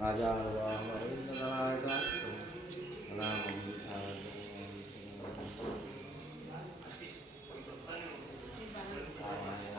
రాజానుభవరీంద్రనాయక రామం రామాయణ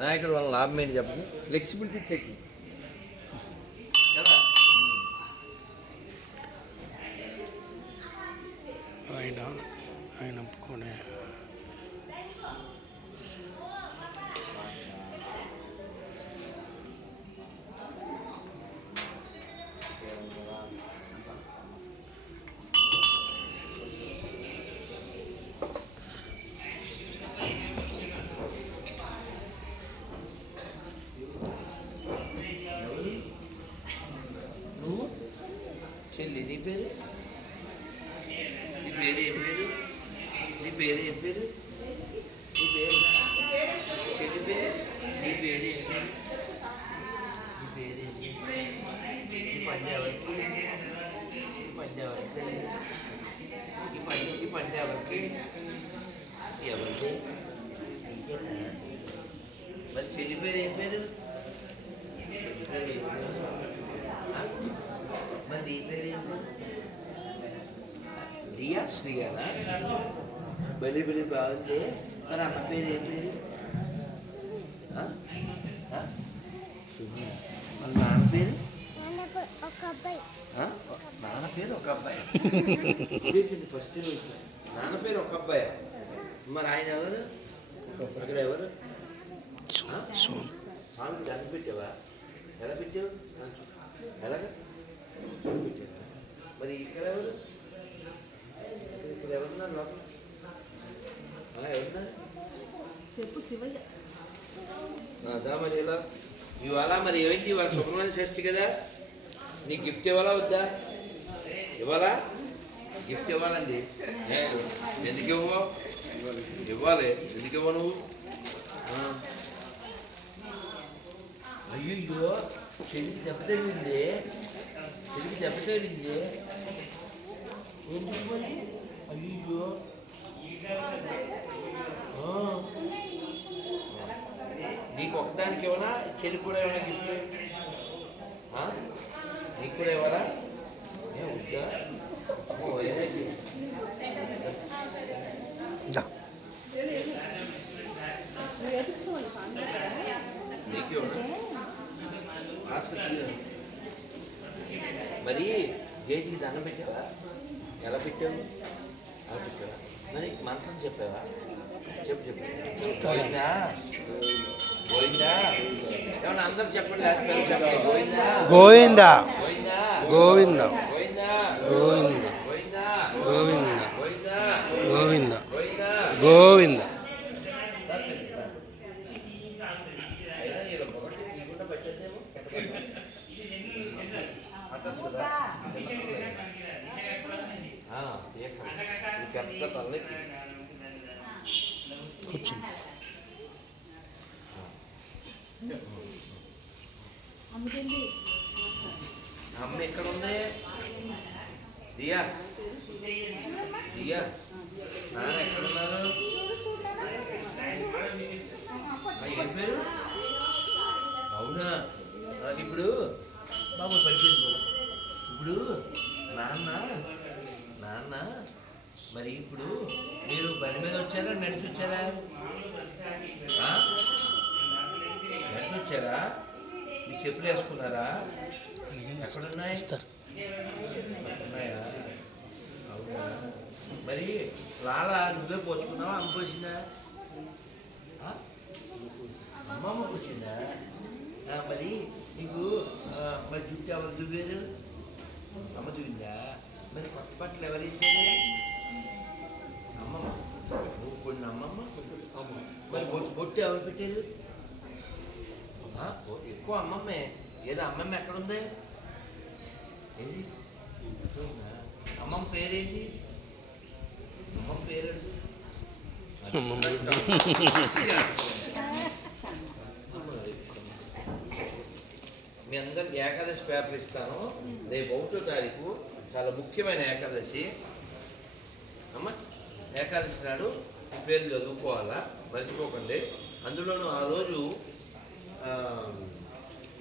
వినాయకుడు వల్ల లాభం ఏంటి చెప్పండి? ఫ్లెక్సిబిలిటీ చెక్ చెల్లి నీ పేరు నీ పేరు ఏం పేరు నీ పేరు ఏం పేరు నీ పేరు చెల్లి పేరు నీ పేరు ఏం పేరు నీ పేరు ఏం పేరు ఈ పండు ఎవరికి ఈ పండు ఎవరికి ఈ పండు ఈ పండు ఎవరికి ఎవరికి నీకేనా? మరి చెల్లి పేరు ఏం పేరు చెల్లి పేరు ఏం పేరు? ఆ? మరి నీ పేరు ఏం పేరు దియా శ్రీయానా బలి బలి బాగుంది. మరి అమ్మ పేరు ఏం పేరు? మరి నాన్న పేరు? ఒక అబ్బాయి ఆ? నాన్న పేరు ఒక అబ్బాయి? ఫస్ట్ నాన్న పేరు ఒక అబ్బాయి? మరి ఆయన ఎవరు? అక్కడ ఎవరు? స్వామికి దండం పెట్టావా? ఎలా పెట్టావు? ఎలాగా? మరి ఇక్కడ ఎవరు? ఇక్కడ ఎవరున్నారు లోపల? ఎవరున్నారు? చెప్పు శివయ్య. మరి ఇలా. ఇవాళ మరి ఏంటి ఇవాళ సుబ్రహ్మణ్య షష్ఠి కదా. నీ గిఫ్ట్ ఇవ్వాలా వద్దా? ఇవ్వాలా? గిఫ్ట్ ఇవ్వాలండి. ఎందుకు ఇవ్వవు? ఇవ్వాలి. ఎందుకు ఇవ్వ నువ్వు? ఆ. అయ్యయ్యో చెల్లికి దెబ్బ తగిలింది. దెబ్బ తగిలింది. ఎందుకు మరి నీకు ఒకదానికి ఇవ్వనా? చెల్లి కూడా ఏమైనా గిఫ్ట్ నీకు కూడా ఇవ్వరా? వద్దా? మరి జేజీకి దండం పెట్టావా? ఎలా పెట్టావు ఎలా పెట్టావా మరి మంత్రం చెప్పావా? చెప్పు చెప్పు. పోయిందా పోయిందా ఏమన్నా అందరు చెప్పండి పోయిందా గోవిందా? గోవిందా. గోవిందా? గోవిందా. గోవిందా? పోయిందా గోవిందా? మరి ఇప్పుడు మీరు బండి మీద వచ్చారా నడిచి వచ్చారా? నడిచి వచ్చారా? మీ చెప్పులు వేసుకున్నారా? ఎక్కడున్నాయి? ఉన్నాయా అవునా? మరి లాల నువ్వే పోచుకున్నావా అమ్మ పోసిందా? అమ్మమ్మ పోసిందా? మరి నీకు మరి జుట్టు ఎవరు దువ్వారు అమ్మ చూపిందా? మరి కొత్త పట్ల ఎవరు వేసారు? అమ్మమ్మ నువ్వు కొన్ని అమ్మమ్మ అమ్మ మరి బొట్టు బొట్టు ఎవరు పెట్టారు ఎక్కువ అమ్మమ్మే ఏదో అమ్మమ్మ ఎక్కడుంది ఏది అమ్మమ్మ పేరేంటి అమ్మమ్మ పేరు మీ అందరికి ఏకాదశి పేపర్ ఇస్తాను రేపు ఒకటో తారీఖు చాలా ముఖ్యమైన ఏకాదశి అమ్మ ఏకాదశి నాడు ఈ పేర్లు చదువుకోవాలా? మర్చిపోకండి. అందులోనూ ఆ రోజు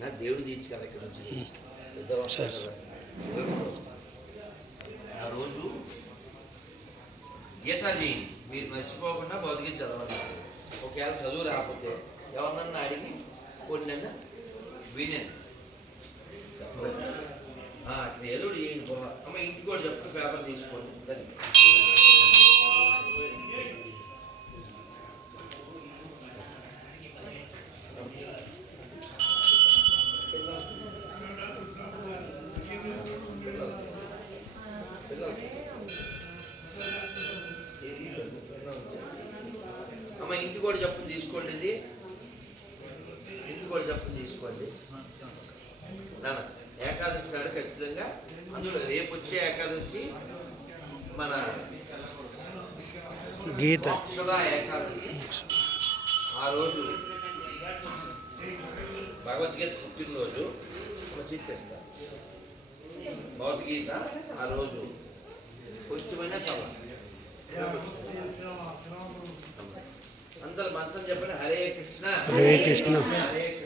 నా దేవుడు తీర్చి కదా ఇక్కడ వస్తారు. ఆ రోజు గీతాజీ మీరు మర్చిపోకుండా భౌతిక చదవండి. ఒకవేళ చదువు రాకపోతే ఎవరినన్నా అడిగి కొన్నన్నా వినండి ఆ, అక్కడ బుర్ర. అమ్మ ఇంటికి కూడా చెప్తే పేపర్ తీసుకోండి. తీసుకోండి. ఏకాదశి నాడు ఖచ్చితంగా అందులో రేపు వచ్చే ఏకాదశి మన గీత. ఏకాదశి. ఆ రోజు భగవద్గీత పుట్టినరోజు. భగవద్గీత ఆ రోజు కొంచెమైనా చదవాలి. అందరు మంత్రం చెప్పండి హరే కృష్ణ హరే కృష్ణ. హరే కృష్ణ.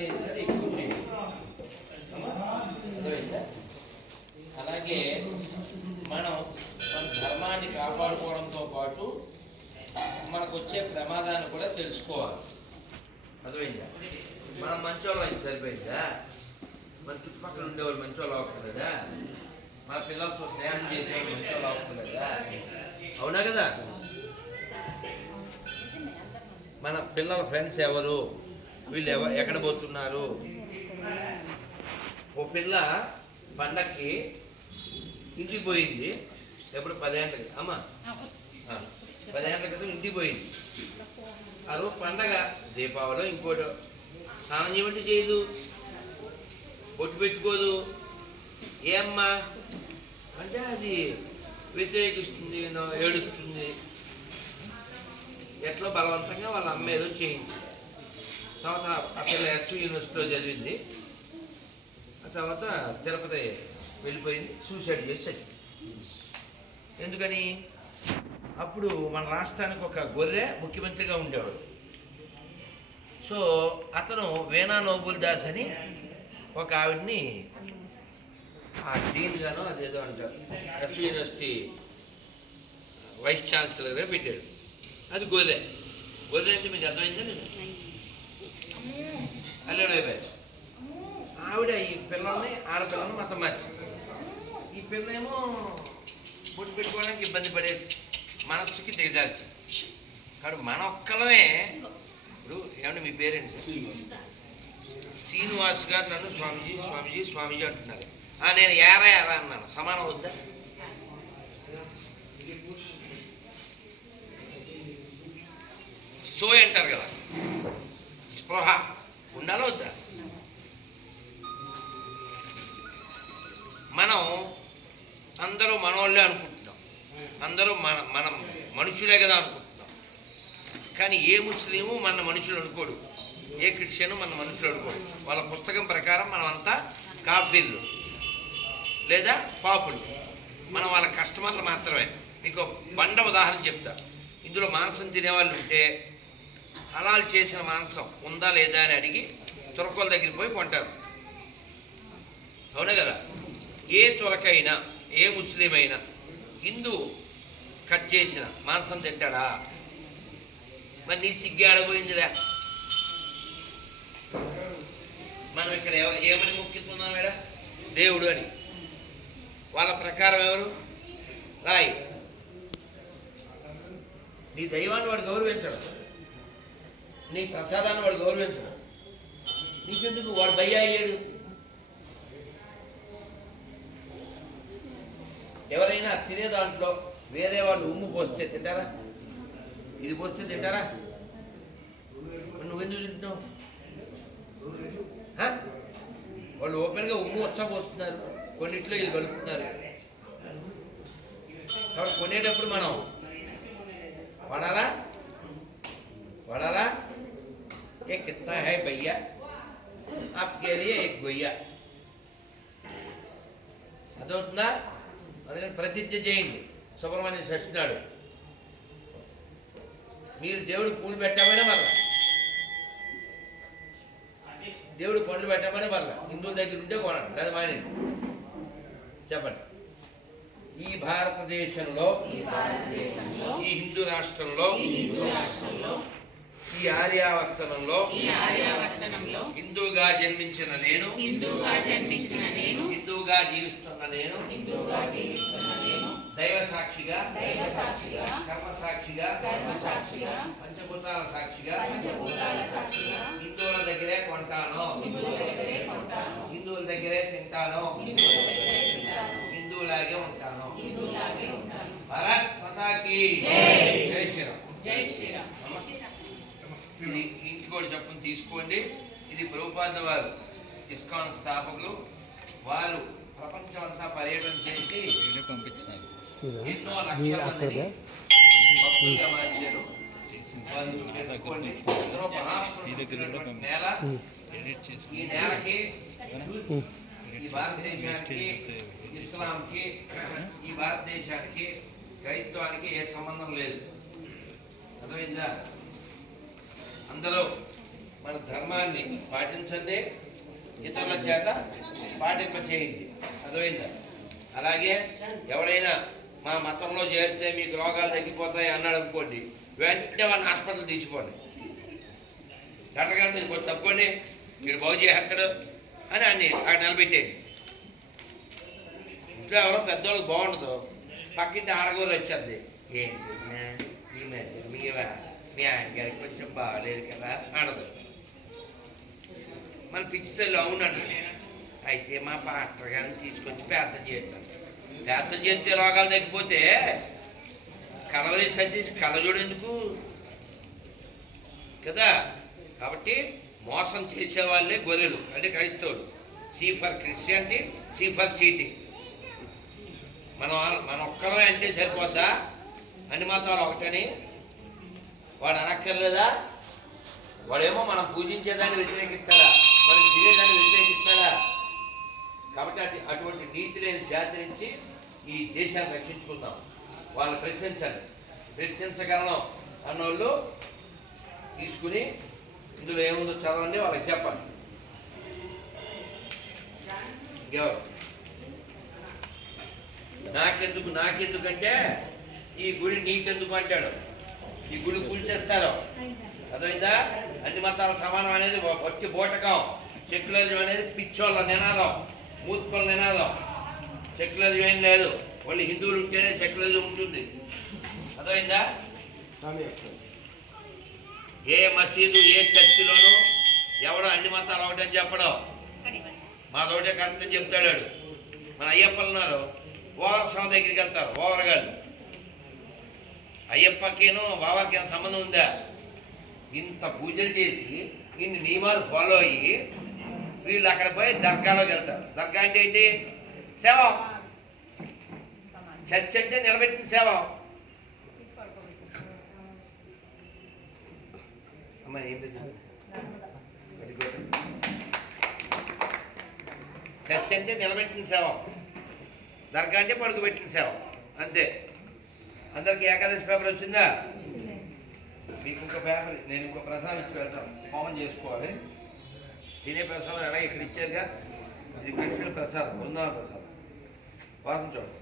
ఎక్కువ చేయండి అలాగే మనం మన ధర్మాన్ని కాపాడుకోవడంతో పాటు మనకు వచ్చే ప్రమాదాన్ని కూడా తెలుసుకోవాలి. అర్థమైందా? మనం మంచోళ్ళం అయితే సరిపోయిందా? మన చుట్టుపక్కల ఉండేవాళ్ళు మంచోళ్ళు అవ్వకూడదా మన పిల్లలతో స్నేహం చేసేవాళ్ళు మంచోళ్ళు అవ్వకూడదా అవునా కదా? మన పిల్లల ఫ్రెండ్స్ ఎవరు? వీళ్ళు ఎవ ఎక్కడ పోతున్నారు? ఓ పిల్ల పండక్కి ఇంటికి పోయింది. ఎప్పుడు? పదేళ్ళకి అమ్మ. ఆ, పదేళ్ళ క్రితం ఇంటికి పోయింది. ఆ రోజు పండగ. దీపావళి ఇంకోటి. స్నానం చేయమంటే చేయదు. బొట్టు పెట్టుకోదు. ఏమ్మా? అంటే అది వ్యతిరేకిస్తుంది ఏడుస్తుంది. ఎట్లా బలవంతంగా వాళ్ళ అమ్మ ఏదో చేయింది. తర్వాత ఆ పిల్ల ఎస్వి యూనివర్సిటీలో చదివింది. ఆ తర్వాత తిరుపతి వెళ్ళిపోయింది. సూసైడ్ చేసి ఎందుకని? అప్పుడు మన రాష్ట్రానికి ఒక గొర్రె ముఖ్యమంత్రిగా ఉండేవాడు. సో అతను వేణా నోబుల్ దాస్ అని ఒక ఆవిడ్ని ఆ డీన్ గాను అదేదో అంటారు. ఎస్వి యూనివర్సిటీ వైస్ ఛాన్సలర్గా పెట్టాడు. అది గొర్రె. గొర్రె అంటే మీకు అర్థమైందా? నేను అల్లుడు అయిపోయాడు. ఆవిడ ఈ పిల్లల్ని ఆడపిల్లల్ని మతం మార్చింది. ఈ పిల్లేమో బొట్టు పెట్టుకోవడానికి ఇబ్బంది పడే మనస్సుకి దిగజార్చి కాబట్టి మన ఒక్కలమే ఇప్పుడు ఏమంటే మీ పేరెంట్స్ శ్రీనివాస్ గారు నన్ను స్వామీజీ స్వామీజీ స్వామీజీ అంటున్నారు. నేను ఏరా ఏరా అన్నాను. సమానం వద్దా సో అంటారు కదా. స్పృహ ఉండాలో వద్దా మనం అందరూ మనోళ్ళే అనుకుంటున్నాం. అందరూ మన మనం మనుషులే కదా అనుకుంటున్నాం. కానీ ఏ ముస్లిము మన మనుషులు అనుకోడు. ఏ క్రిస్టియను మన మనుషులు అనుకోడు. వాళ్ళ పుస్తకం ప్రకారం మనమంతా కాఫీలు లేదా పాపులు. మనం వాళ్ళ కస్టమర్లు మాత్రమే. మీకు బండ ఉదాహరణ చెప్తా. ఇందులో మాంసం తినేవాళ్ళు ఉంటే హలాల్ చేసిన మాంసం ఉందా లేదా అని అడిగి తురకల దగ్గరికి పోయి కొంటారు. అవునా కదా? ఏ తురకైనా ఏ ముస్లిం అయినా హిందూ కట్ చేసిన మాంసం తింటాడా? మరి నీ సిగ్గి ఆడబోయిందిరా మనం ఇక్కడ ఏమని మొక్కుతున్నాం మేడ దేవుడు అని. వాళ్ళ ప్రకారం ఎవరు? రాయి. నీ దైవాన్ని వాడు గౌరవించడం. నీ ప్రసాదాన్ని వాడు గౌరవించడం. నీకెందుకు? వాడు భయ అయ్యాడు. ఎవరైనా తినే దాంట్లో వేరే వాళ్ళు ఉమ్ము పోస్తే తింటారా? ఇది పోస్తే తింటారా? నువ్వెందుకు తింటున్నావు? వాళ్ళు ఓపెన్గా ఉమ్ము వచ్చా పోస్తున్నారు. కొన్నిట్లో ఇది కలుపుతున్నారు. కాబట్టి కొనేటప్పుడు మనం వాడాలా వాడాలా ये कितना है भैया? आपके लिए एक भैया। प्रतिज्ञ चेयरिंग सुब्रमण्य शिना देवड़ पूल पेटा मर देवड़ पंल पेटा मर हिंदू दें को चपड़ी भारत देश हिंदू राष्ट्र ఈ ఆర్యావర్తనంలో హిందూగా జన్మించిన నేను హిందూగా జన్మించిన నేను హిందూగా జీవిస్తున్న నేను హిందూగా జీవిస్తున్న నేను దైవ సాక్షిగా దైవ సాక్షిగా కర్మ సాక్షిగా కర్మ సాక్షిగా పంచభూతాల సాక్షిగా పంచభూతాల సాక్షిగా హిందువుల దగ్గరే కొంటాను హిందువుల దగ్గరే కొంటాను హిందువుల దగ్గరే తింటాను హిందువుల దగ్గరే తింటాను హిందువులాగే ఉంటాను హిందువులాగే ఉంటాను భారత్ మాతాకి జై. జై శ్రీరామ్ జై శ్రీరామ్ ఇది ఇంటికోటి చెప్పని తీసుకోండి. ఇది ప్రభుపాద వారు ఇస్కాన్ స్థాపకులు. వారు ప్రపంచం అంతా పర్యటన చేసి ఎన్నో లక్షల మందిని భక్తులుగా మార్చారు. నేల. ఈ నేలకి ఈ భారతదేశానికి ఇస్లాంకి ఈ భారతదేశానికి క్రైస్తవానికి ఏ సంబంధం లేదు. అర్థమైందా? అందరూ మన ధర్మాన్ని పాటించండి. ఇతరుల చేత పాటింపచేయండి. అర్థమైందా? అలాగే ఎవడైనా మా మతంలో చేరితే మీకు రోగాలు తగ్గిపోతాయి అన్నాడు అనుకోండి వెంటనే వాళ్ళని హాస్పిటల్ తీసుకోండి. డాక్టర్ మీరు కొంచెం తక్కువండి మీరు బాగు చేస్తాడు అని అన్ని అక్కడ నిలబెట్టేయండి. ఇంట్లో ఎవరో పెద్దోళ్ళు బాగుండదు. పక్కింటి ఆడగోలు వచ్చేది ఏంటి వదినా? మీ ఆయన గారికి కొంచెం బాగాలేదు కదా అనదు. మన పిచ్చితల్లి అవునండి అయితే మా పాత్ర గారిని తీసుకొచ్చి ప్రార్థన చేస్తాం ప్రార్థన చేస్తే రోగాలు తగ్గిపోతే కలవలేసి సతీష్ కలజోడెందుకు కదా? కాబట్టి మోసం చేసేవాళ్ళే గొర్రెలు అంటే క్రైస్తవులు. C for Christianity C for cheating. మనం మన ఒక్కరమే అంటే సరిపోద్దా? అన్ని మతాలు ఒకటని. వాడు అనక్కర్లేదా? వాడేమో మనం పూజించేదాన్ని వ్యతిరేకిస్తాడా? ఈ దేశాన్ని రక్షించుకుందాం. వాళ్ళు ప్రశ్నించండి. ప్రశ్నించగలం అన్నోళ్ళు తీసుకుని ఇందులో ఏముందో చదవండి వాళ్ళకి చెప్పండి. ఎవరు నాకెందుకు నాకెందుకంటే ఈ గుడి నీకెందుకు అంటాడు. ఈ గుడి కూల్చేస్తారు. అదైందా అన్ని మతాల సమానం అనేది ఒట్టి బోటకం సెక్యులరిజం అనేది పిచ్చోళ్ళ నినాదం మూతుకోళ్ళ నినాదం. సెక్యులరిజం ఏం లేదు. వాళ్ళు హిందువులు ఉంటేనే సెక్యులరిజం ఉంటుంది. అర్థమైందా? ఏ మసీదు ఏ చర్చిలోనూ ఎవడో అన్ని మతాలు ఒకటని చెప్పడం. మాదొకటే కరెక్ట్ అని చెప్తాడు. మన అయ్యప్పలు ఉన్నారు. ఓవర్ దగ్గరికి వెళ్తారు. ఓవర్గాళ్ళు అయ్యప్పకేను బాబాకి సంబంధం ఉందా? ఇంత పూజలు చేసి ఇన్ని నియమాలు ఫాలో అయ్యి వీళ్ళు అక్కడ పోయి దర్గాలోకి వెళ్తారు. దర్గా అంటే ఏంటి? సేవ. చర్చ్ అంటే నిలబెట్టిన సేవ. అమ్మ ఏం పేరు చర్చ్ అంటే నిలబెట్టిన సేవ. దర్గా అంటే పడుకోబెట్టిన సేవ. అంతే. అందరికి ఏకాదశి పేపర్ వచ్చిందా? మీకు ఇంకో పేపర్ నేను ఇంకో ప్రసాదం ఇచ్చి వెళ్తాను హోమం చేసుకోవాలి. తినే ప్రసాదం ఎలా? ఇక్కడ ఇచ్చారుగా. ఇది కృష్ణుడు ప్రసాదం బృందావన ప్రసాదం. వాసన చూడండి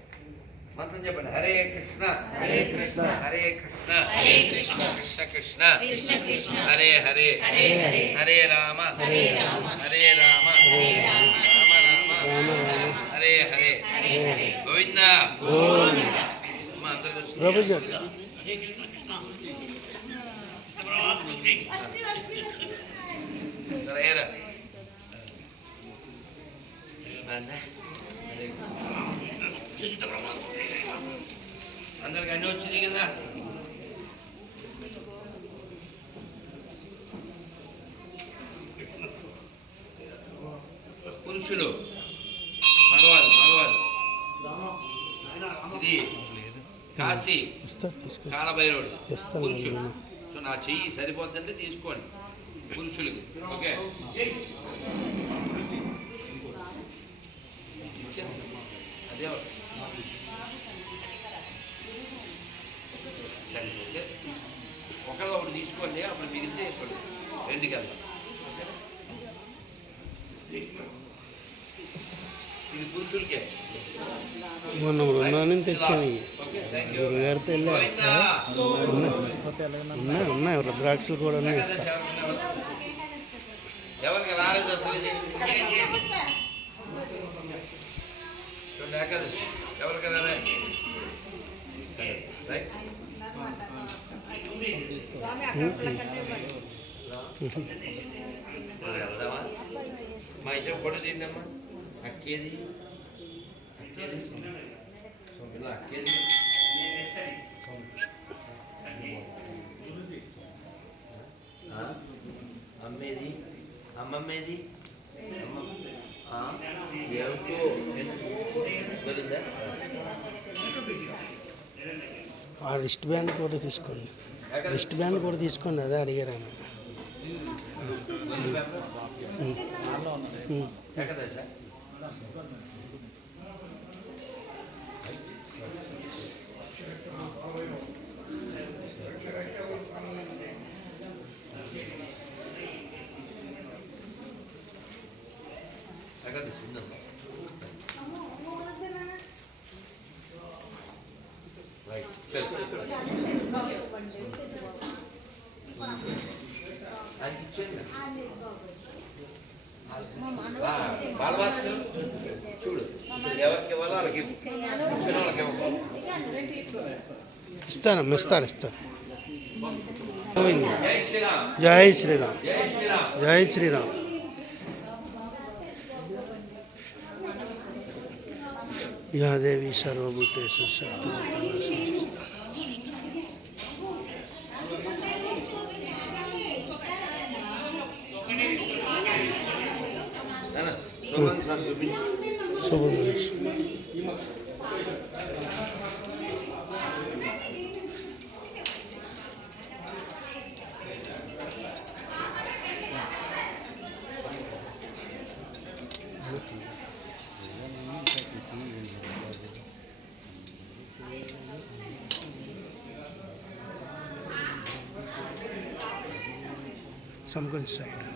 మంత్రం చెప్పండి హరే కృష్ణ హరే కృష్ణ హరే కృష్ణ హరే కృష్ణ కృష్ణ కృష్ణ కృష్ణ కృష్ణ హరే హరే హరే హరే హరే రామ హరే రామ హరే రామ హరే రామ రామ రామ హరే హరే హరే హరే గోవింద గోవింద అమ్మ అందరికి వచ్చింది. సరే, ఏరా. నాన్న. అందరికి అన్ని వచ్చింది కదా? పురుషులు మగవారు మగవారు ఇది కాశీ ఇస్తా తీసుకో కాలభైరవుడు పురుషుడు. సో నా చెయ్యి సరిపోతుందంటే తీసుకోండి పురుషులకి ఓకే? సరే ఓకే ఒకళ్ళు ఒకటి తీసుకోండి అప్పుడు మిగిలితే ఇప్పుడు రెండు కదా ఇది పురుషులకే మొన్న బృందావనం తెచ్చాను గురుగారితో ఉన్నాయి ఉన్నాయి రుద్రాక్షలు కూడా ఉన్నాయి ఎవరికి రాలేదు అసలు లేకదు ఎవరు కదా వెళ్దామా? మా ఇద్దరు ఫోటో తిందమ్మా అక్కేది? అక్కేది? అక్కేది? అమ్మేది? అమ్మమ్మేది? ఆ? రిస్ట్ బ్యాండ్ కూడా తీసుకోండి రిస్ట్ బ్యాండ్ కూడా తీసుకోండి అదే అడిగారు ఆమె గొలుసు పేపర్? ఉమ్. ఏకాదశ ఏకాదశి ఉందమ్మా రైట్ చల్ అది ఇచ్చేయండి బాలభాస్కర్ చూడు ఎవరికి ఇవ్వాలో వాళ్ళకి ఇవ్వు. ఇచ్చిన వాళ్ళకి ఇవ్వకు. ఇస్తానమ్మా ఇస్తాను ఇస్తాను గోవింద జై శ్రీరామ్ జై శ్రీరామ్ జై శ్రీరామ్ జై శ్రీరామ్ యా దేవి సర్వభూతేషు Samgunj side.